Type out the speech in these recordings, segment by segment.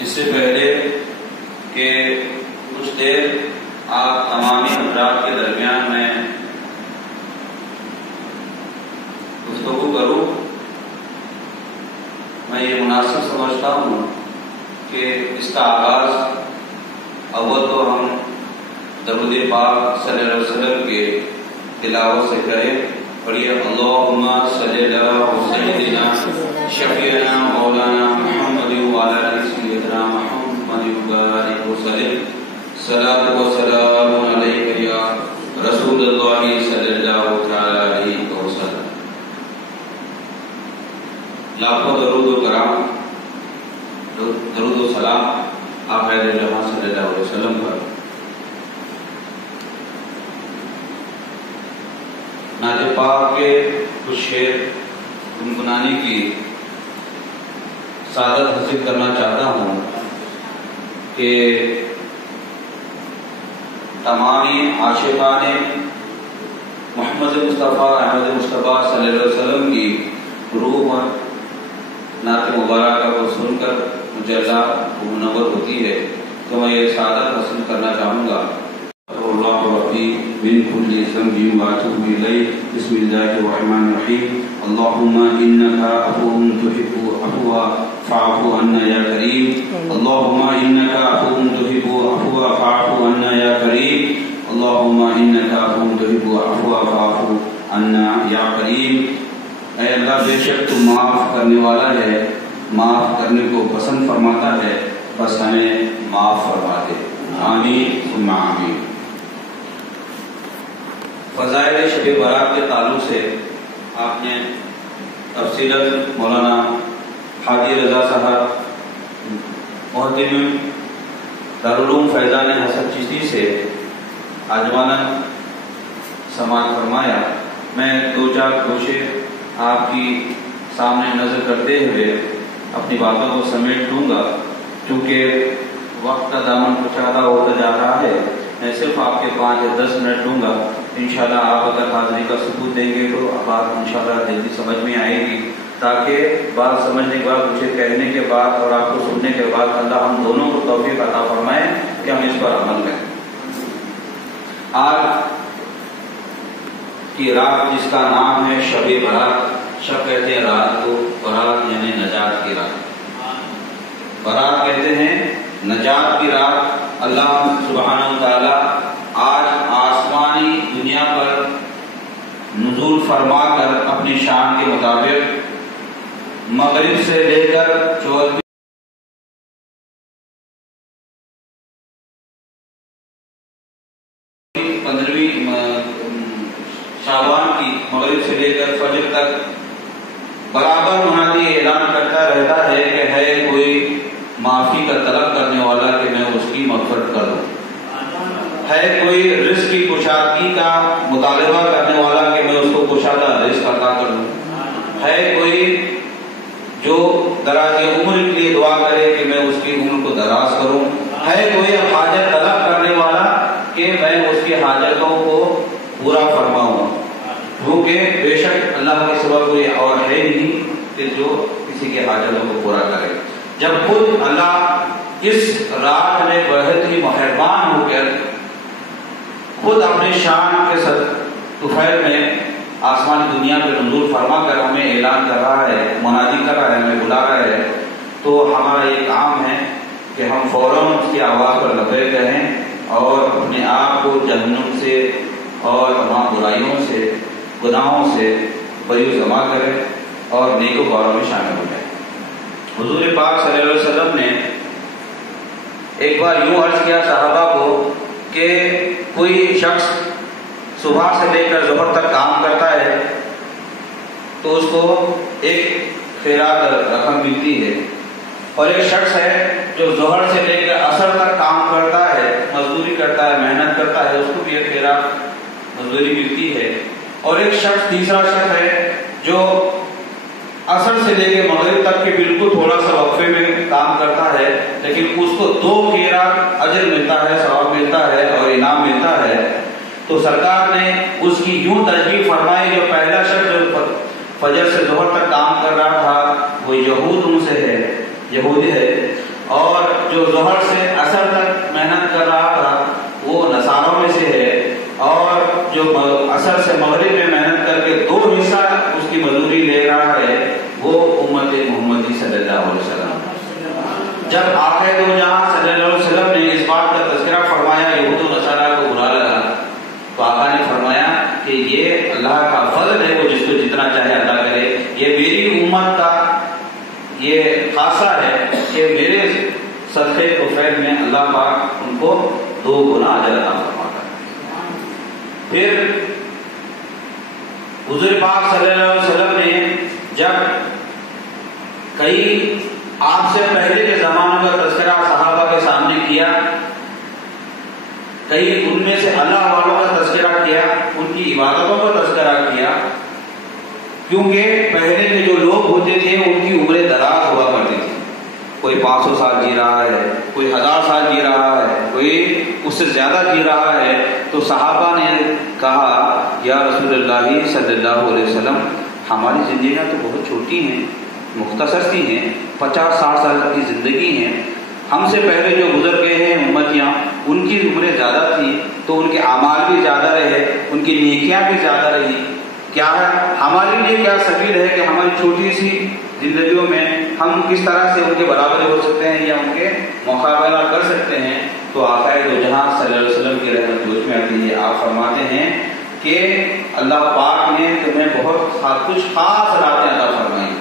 اس سے پہلے کہ کچھ دیر آپ تمامی حضرات کے درمیان میں گفتگو کروں، میں یہ مناسب سمجھتا ہوں کہ اس کا آغاز اول تو ہم درود پاک صلی اللہ علیہ وسلم کے تلاوت سے کریں۔ پڑھیے اللہم صلی علی سیدنا شفیعنا مولانا محمد وعلی سیدنا محمد وبارک وسلم، صلاۃ و سلام علیک یا رسول اللہ صلی اللہ تعالی علیہ وسلم۔ لاکھوں درود و کرام، درود و سلام آپ خیر جہاں صلی اللہ علیہ وسلم پر۔ نعت پاک کے کچھ شعر گنگنانے کی سعادت حاصل کرنا چاہتا ہوں کہ تمامی عاشقان محمد مصطفیٰ احمد مصطفیٰ صلی اللہ علیہ وسلم کی روح نعت مبارکہ کو سن کر مجھے اللہ منور ہوتی ہے، تو میں یہ سعادت حاصل کرنا چاہوں گا۔ اللہ ربی من کل ذنب واتوب الیہ، بسم اللہ الرحمن الرحیم۔ اللہم انک عفو تحب العفو فاعف عنا یا کریم، اللہم انک عفو تحب العفو فاعف عنا یا کریم، اللہم انک عفو تحب العفو فاعف عنا یا کریم۔ اے اللہ، بے شک تو معاف کرنے والا ہے، معاف کرنے کو پسند فرماتا ہے، بس ہمیں معاف فرما دے، آمین ثم آمین۔ فضائل شب برات کے تعلق سے آپ نے تفصیلاً مولانا حاجی رضا صاحب محترم دارالعلوم فیضان حسن چشتی سے عاجزانہ سماعت فرمایا۔ میں دو چار گوشے آپ کی سامنے نظر کرتے ہوئے اپنی باتوں کو سمیٹ لوں گا، کیونکہ وقت کا دامن کچھالا ہوتا جا رہا ہے۔ میں صرف آپ کے 5 یا 10 منٹ لوں گا۔ انشاءاللہ آپ اگر حاضری کا ثبوت دیں گے تو بات انشاءاللہ جلدی سمجھ میں آئے گی، تاکہ بات سمجھنے کے بعد، مجھے کہنے کے بعد اور آپ کو سننے کے بعد اللہ ہم دونوں کو توفیق عطا فرمائے کہ ہم اس پر عمل کریں۔ آج کی رات جس کا نام ہے شب برات، شب کہتے ہیں رات کو، برات یعنی نجات کی رات، برات کہتے ہیں نجات کی رات۔ اللہ سبحانہ وتعالی آج آسمانی دنیا پر نزول فرما کر اپنی شان کے مطابق مغرب سے لے کر 15ویں شعبان کی مغرب سے لے کر فجر تک برابر منادی اعلان کرتا رہتا ہے کہ ہے کوئی معافی کا طلب کرنے والا کہ میں اس کی مغفرت کر دوں، ہے کوئی رزق کی کشادگی کا مطالبہ کرنے والا کہ میں اس کو کشادہ رزق عطا کر دوں، ہے کوئی جو دراز عمر کے لیے دعا کرے کہ میں اس کی عمر کو دراز کروں، ہے کوئی حاجت طلب کرنے والا کہ میں اس کی حاجتوں کو پورا فرماؤں، کیونکہ بے شک اللہ کے سوا کوئی اور ہے نہیں کہ جو کسی کے حاجتوں کو پورا کرے۔ جب خود اللہ اس رات میں بہت ہی مہربان ہو کر خود اپنے شان کے طفیل میں آسمانی دنیا پہ نزول فرما کر ہمیں اعلان کر رہا ہے، منادی کر رہا ہے، ہمیں بلا رہا ہے، تو ہمارا یہ کام ہے کہ ہم فوراً اس کی آواز پر لبیک کہیں اور اپنے آپ کو جہنم سے اور تمام برائیوں سے، گناہوں سے بری جمع کریں اور نیک و کاروں میں شامل ہو جائیں۔ حضور پاک صلی اللہ علیہ وسلم نے ایک بار یوں عرض کیا صحابہ کو کہ کوئی شخص صبح سے لے کر ظہر تک کام کرتا ہے تو اس کو ایک خیرات رقم ملتی ہے، اور ایک شخص ہے جو ظہر سے لے کر عصر تک کام کرتا ہے، مزدوری کرتا ہے، محنت کرتا ہے، اس کو بھی ایک خیرات مزدوری ملتی ہے، اور ایک شخص تیسرا شخص ہے جو عصر سے لے کے مغرب تک کے بالکل تھوڑا سا وقفے میں کام کرتا ہے، لیکن اس کو 2 خیرات اجر ملتا ہے، ثواب ملتا ہے اور انعام ملتا ہے۔ تو سرکار نے اس کی یوں تشبیہ فرمائی، جو پہلا شخص جو فجر سے ظہر تک کام کر رہا تھا وہ یہود ان سے ہے، یہودی ہے، اور جو ظہر سے عصر تک محنت کر رہا تھا وہ نصاروں میں سے ہے، اور جو عصر سے مغرب میں محنت کر کے 2 حصہ اس کی مزدوری لے رہا ہے وہ امت محمدی صلی اللہ علیہ وسلم۔ جب آخر دو جہاں صلی اللہ علیہ وسلم نے اس بات کا تذکرہ فرمایا یہود و نصارہ کو برا لگا، تو آقا نے فرمایا کہ یہ اللہ کا فضل ہے، وہ جس کو جتنا چاہے عطا کرے، یہ میری امت کا یہ خاصہ ہے کہ میرے صدقے کو فیض میں اللہ پاک ان کو 2 گنا اجر عطا فرماتا ہے۔ پھر حضور پاک صلی اللہ علیہ وسلم نے جب کئی آپ سے پہلے کے زمانوں کا تذکرہ صحابہ کے سامنے کیا، کئی ان میں سے اللہ والوں کا تذکرہ کیا، ان کی عبادتوں کا تذکرہ کیا، کیونکہ پہلے کے جو لوگ ہوتے تھے ان کی عمریں دراز ہوا کرتی تھی، کوئی 500 سال جی رہا ہے، کوئی 1000 سال جی رہا ہے، کوئی اس سے زیادہ جی رہا ہے۔ تو صحابہ نے کہا یا رسول اللہ صلی اللہ علیہ وسلم ہماری زندگیاں تو بہت چھوٹی ہیں، مختصر سی ہیں، 50-60 سال کی زندگی ہیں، ہم سے پہلے جو گزر گئے ہیں امتیاں ان کی عمریں زیادہ تھی، تو ان کے اعمال بھی زیادہ رہے، ان کی نیکیاں بھی زیادہ رہی، کیا ہے ہمارے لیے کیا سبیل ہے کہ ہماری چھوٹی سی زندگیوں میں ہم کس طرح سے ان کے برابر ہو سکتے ہیں یا ان کے مقابلہ کر سکتے ہیں۔ تو آقا دو جہاں صلی اللہ علیہ وسلم کی رحمت جوش میں آتی ہے، آپ فرماتے ہیں کہ اللہ پاک نے تمہیں بہت کچھ خاص راتیں عطا فرمائی،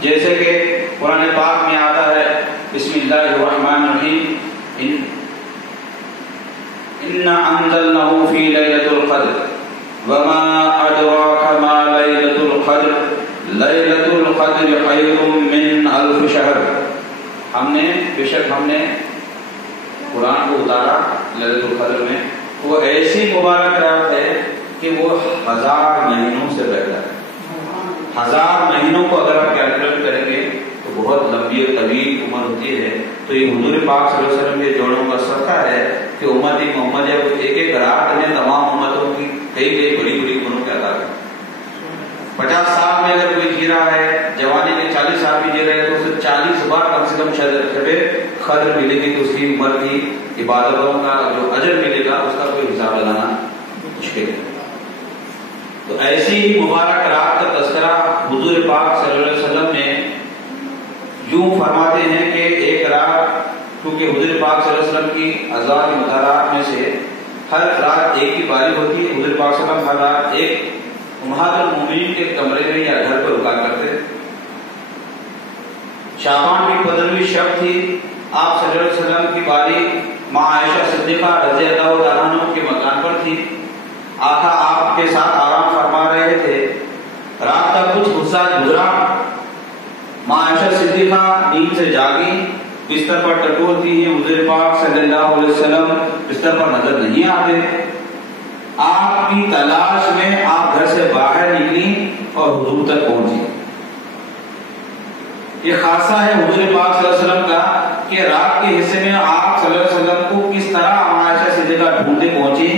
جیسے کہ قرآن پاک میں آتا ہے بسم اللہ الرحمن الرحیم اِنَّا أَنزَلْنَاهُ فِي لَيْلَةِ الْقَدْرِ وَمَا أَدْرَاكَ مَا لَيْلَةُ الْقَدْرِ لَيْلَةُ الْقَدْرِ خَيْرٌ مِّنْ أَلْفِ شَهْرٍ۔ بے شک ہم نے قرآن کو اتارا لیلۃ القدر میں، وہ ایسی مبارک رات ہے کہ وہ 1000 مہینوں سے بہتر ہے۔ 1000 مہینوں کو اگر آپ کیلکولیٹ کریں گے تو بہت لمبی اور طویل عمر ہوتی ہے۔ تو یہ حضور پاک صلی اللہ علیہ وسلم کے جوڑوں کا صدقہ ہے کہ امت محمد ایک رات میں تمام امتوں کی کئی بڑی عمروں کے عطا کرے۔ 50 سال میں اگر کوئی جی رہا ہے، جوانی کے 40 سال بھی جی رہے ہیں، تو اسے 40 بار کم سے کم شب قدر ملے گی، تو اس کی عمر کی عبادتوں کا جو اجر ملے گا اس کا کوئی حساب لگانا مشکل ہے۔ تو ایسی ہی مبارک رات کا تذکرہ حضور پاک صلی اللہ علیہ وسلم نے یوں فرماتے ہیں کہ ایک رات، کیونکہ حضور پاک صلی اللہ علیہ وسلم کی ازواج مطہرات میں سے ہر رات ایک ہی باری ہوتی ہے، حضور پاک صلی اللہ علیہ وسلم ہر رات ایک امہات المومنین کے کمرے میں یا گھر پر رکا کرتے۔ شعبان کی 15ویں شب تھی، آپ صلی اللہ علیہ وسلم کی باری ماں عائشہ صدیقہ رضی اللہ تعالیٰ عنہ کے مکان پر تھی۔ آقا آپ کے ساتھ آرام فرما رہے تھے، رات کا کچھ حصہ گزرا، ماں عائشہ صدیقہ نیند سے جاگی، بستر پر ٹٹولتی ہیں، حضور پاک صلی اللہ علیہ وسلم بستر پر نظر نہیں آتے۔ آپ کی تلاش میں آپ گھر سے باہر نکلی اور حضور تک پہنچی۔ یہ خاصہ ہے حضور پاک صلی اللہ علیہ وسلم کا کہ رات کے حصے میں آپ صلی اللہ علیہ وسلم کو کس طرح عائشہ صدیقہ ڈھونڈتے پہنچی۔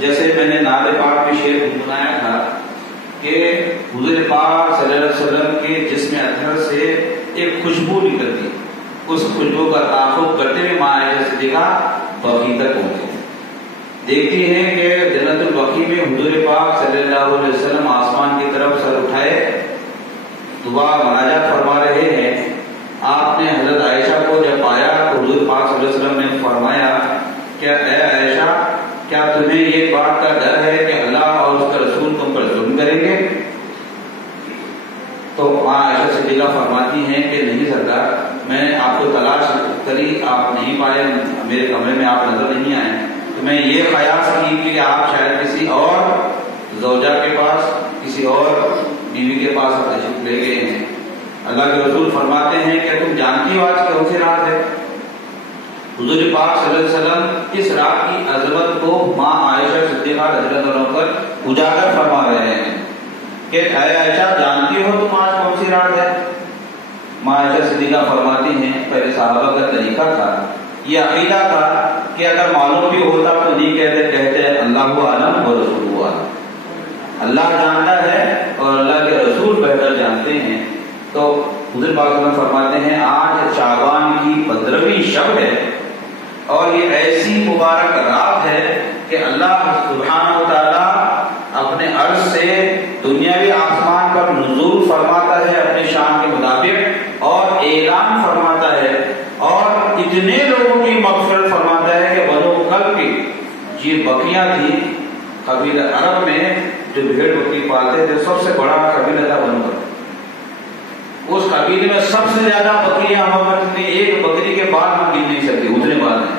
جیسے میں نے نعت پاک میں شعر گنگنایا تھا کہ حضور پاک صلی اللہ علیہ وسلم کے جسم اطہر سے ایک خوشبو نکلتی، اس خوشبو کا تعاقب کرتے ہوئے ماں عائشہ صدیقہ بقیع تک پہنچی۔ دیکھتی ہیں کہ جنت البقیع میں حضور پاک صلی اللہ علیہ وسلم آسمان کی طرف سر اٹھائے دعا مناجات فرما رہے ہیں۔ آپ نے حضرت عائشہ کو جب پایا تو حضور پاک صلی اللہ علیہ وسلم نے فرمایا کہ اے عائشہ، کیا تمہیں یہ بات کا ڈر ہے کہ اللہ اور اس کا رسول تم پر ظلم کریں گے؟ تو ماں عائشہ صدیقہ فرماتی ہیں کہ نہیں سرکار، میں آپ کو تلاش کری، آپ نہیں پائے، میرے کمرے میں آپ نظر نہیں آئے، تو میں یہ خیال کی کہ آپ شاید کسی اور زوجہ کے پاس، کسی اور بیوی کے پاس تشریف لے گئے ہیں۔ اللہ کے رسول فرماتے ہیں کہ تم جانتی ہو آج کون سی رات ہے؟ حضور پاک صلی اللہ علیہ وسلم اس رات کی عظمت کو ماں عائشہ صدیقہ رضی اللہ عنہا پر اجاگر فرما رہے ہیں کہ اے عائشہ جانتی ہو تم آج کون سی رات ہے؟ ماں عائشہ صدیقہ فرماتی ہیں پہلے صحابہ کا طریقہ تھا، یہ عقیدہ تھا کہ اگر معلوم بھی ہوتا تو نہیں کہتے اللہ عالم و رسول عالم، اللہ جانتا ہے اور اللہ کے رسول بہتر جانتے ہیں۔ تو حضور پاک صلی اللہ علیہ وسلم فرماتے ہیں آج شعبان کی 15ویں شب ہے اور یہ ایسی مبارک رات ہے کہ اللہ سبحانہ و تعالیٰ اپنے عرش سے دنیاوی آسمان پر نزول فرماتا ہے اپنے شان کے مطابق اور اعلان فرماتا ہے اور اتنے لوگوں کی مغفرت فرماتا ہے کہ بنو کلب کی یہ بکریاں تھیں قبیلہ عرب میں جو بھیڑ بکری پالتے تھے سب سے بڑا قبیلہ تھا بنو کلب. اس قبیلے میں سب سے زیادہ بکریاں ہوا کرتی تھیں, ایک بکری کے بعد ہم گن نہیں سکتے اتنے بال ہیں,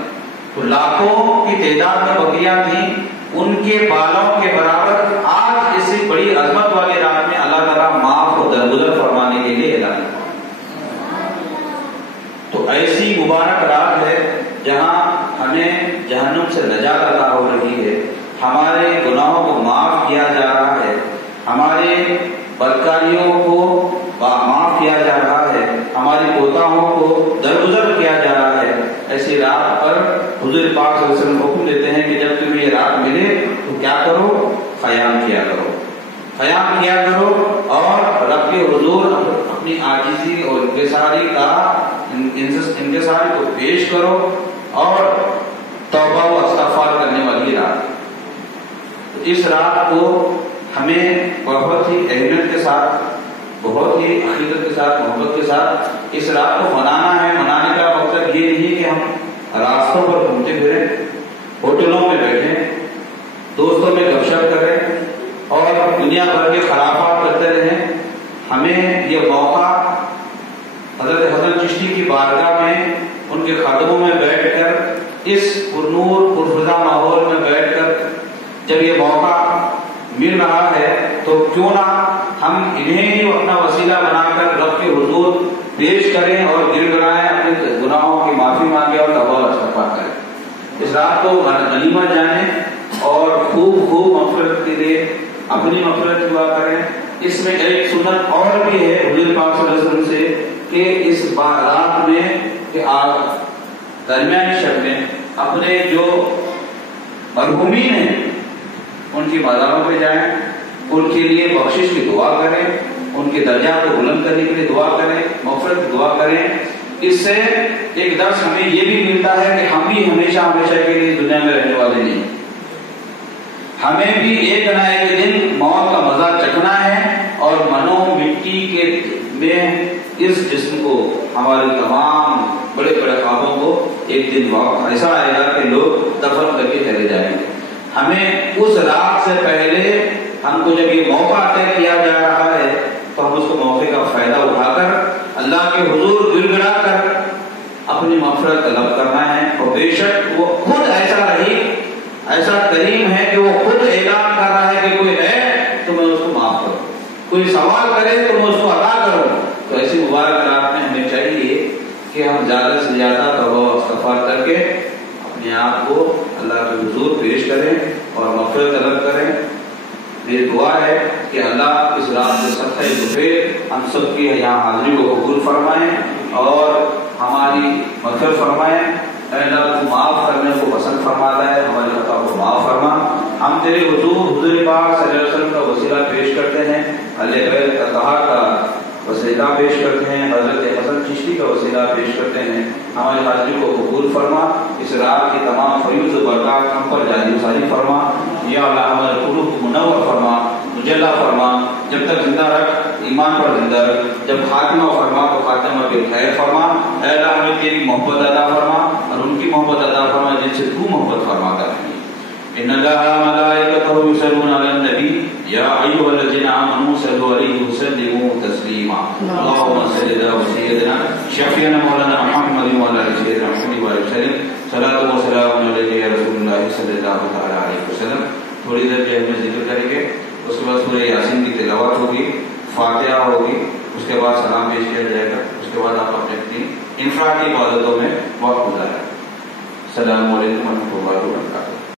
تو لاکھوں کی تعداد میں بکریاں تھیں, ان کے بالوں کے برابر آج اسی بڑی عظمت والی رات میں اللہ تعالیٰ معاف و درگزر فرمانے کے لیے اعلان. تو ایسی مبارک رات ہے جہاں ہمیں جہنم سے نجات عطا ہو رہی ہے, ہمارے گناہوں کو معاف کیا جا رہا ہے, ہمارے بدکاریوں کو معاف کیا جا رہا ہے, ہماری کوتاہوں کو درگزر کیا جا رہا ہے. ایسی رات پر حضور پاک صلی اللہ علیہ وسلم حکم دیتے ہیں کہ جب تمہیں یہ رات ملے تو کیا کرو, قیام کیا کرو, قیام کیا کرو اور رب کے حضور اپنی عاجزی اور انکساری کو پیش کرو اور توبہ و استغفار کرنے والی رات. اس رات کو ہمیں بہت ہی اہمیت کے ساتھ, بہت ہی عقیدت کے ساتھ, محبت کے ساتھ اس رات کو منانا ہے. منانے کا مطلب یہ نہیں کہ ہم راستوں پر گھومتے پھریں, ہوٹلوں میں بیٹھیں, دوستوں میں گپ شپ کریں اور دنیا بھر کے خرافات کرتے رہیں. ہمیں یہ موقع حضرت حسن چشتی کی بارگاہ میں ان کے قدموں میں بیٹھ کر اس پرنور پرفضا ماحول میں بیٹھ کر جب یہ موقع مل رہا ہے تو کیوں نہ ہم انہیں ہی اپنا وسیلہ بنا کر رب کے حضور پیش کریں اور گر گرائیں, اپنے گناہوں کی معافی مانگیں اور توبہ و استغفار کریں. اس رات کو غنیمت جانیں اور خوب خوب مغفرت کے لیے اپنی مغفرت دعا کریں. اس میں ایک سنت اور بھی ہے حضور پاک صلی اللہ علیہ وسلم سے کہ اس رات میں کہ آپ درمیانی شب میں اپنے جو مرحومین ہیں ان کی مزاروں پہ جائیں, ان کے لیے بخشش کی دعا کریں, ان کے درجات کو بلند کرنے کے لیے دعا کریں, مغفرت کی دعا کریں. اس سے ایک درس ہمیں یہ بھی ملتا ہے کہ ہم بھی ہمیشہ ہمیشہ کے لیے دنیا میں رہنے والے نہیں, ہمیں بھی ایک نہ ایک دن موت کا مزہ چکھنا ہے اور منو مٹی کے میں اس جسم کو, ہمارے تمام بڑے بڑے خوابوں کو ایک دن وقت ایسا آئے گا کہ لوگ دفن کر کے چلے جائیں گے. ہمیں اس رات سے پہلے ہم کو جب یہ موقع عطا کیا جا رہا ہے تو ہم اس کو موقع کا فائدہ اٹھا کر اللہ کے حضور گر گڑا کر اپنی مغفرت طلب کرنا ہے. اور بے شک وہ خود ایسا رحیم, ایسا کریم ہے کہ وہ خود اعلان کر رہا ہے کہ کوئی ہے تو میں اس کو معاف کروں, کوئی سوال کرے تو میں اس کو ادا کروں. تو ایسی مبارک رات میں ہمیں چاہیے کہ ہم زیادہ سے زیادہ توبہ و استغفار کر کے اپنے آپ کو اللہ کے حضور پیش کریں اور مغفرت طلب کریں. میری دعا ہے کہ اللہ اس رات کے صدقہ دوپہر ہم سب کی یہاں حاضری کو قبول فرمائیں اور ہماری مغفرت فرمائیں. اے اللہ تو معاف کرنے کو پسند فرماتا ہے, ہماری خطا کو معاف فرما. ہم تیرے حضور پاک صلی اللہ علیہ وسلم کا وسیلہ پیش کرتے ہیں, اہل بیت اطہار کا وسیلہ پیش کرتے ہیں, حضرت حسن چشتی کا وسیلہ پیش کرتے ہیں. ہماری حاضری کو قبول فرما, اس رات کی تمام فیوز و برکات ہم پر جاری ساری فرما. یا اللہ ہمارے قلوب کو منور فرما, مجلہ فرما, جب تک زندہ رکھ ایمان پر زندہ رکھ, جب خاتمہ فرما تو خاتمہ پہ خیر فرما. اے اللہ ہمیں تیری محبت عطا فرما اور ان کی محبت عطا فرما جن سے تو محبت فرماتا ہے. ان اللہ ملائکتہ یصلون علی النبی یا ایھا الذین آمنوا صلوا علیہ وسلموا تسلیما. اللهم صل علی سیدنا شفیعنا مولانا محمد وعلی آل سیدنا محمد وسلم. صلاۃ و سلام علیک یا رسول اللہ صلی اللہ تعالی علیہ وسلم. تھوڑی دیر جو ہم ذکر کریں گے, اس کے بعد سورہ یاسین کی تلاوت ہوگی, فاتحہ ہوگی, اس کے بعد سلام پیش کیا جائے گا, اس کے بعد آپ اپنی انفرادی عبادتوں میں وقت گزاریں. السلام علیکم ورحمۃ اللہ وبرکاتہ.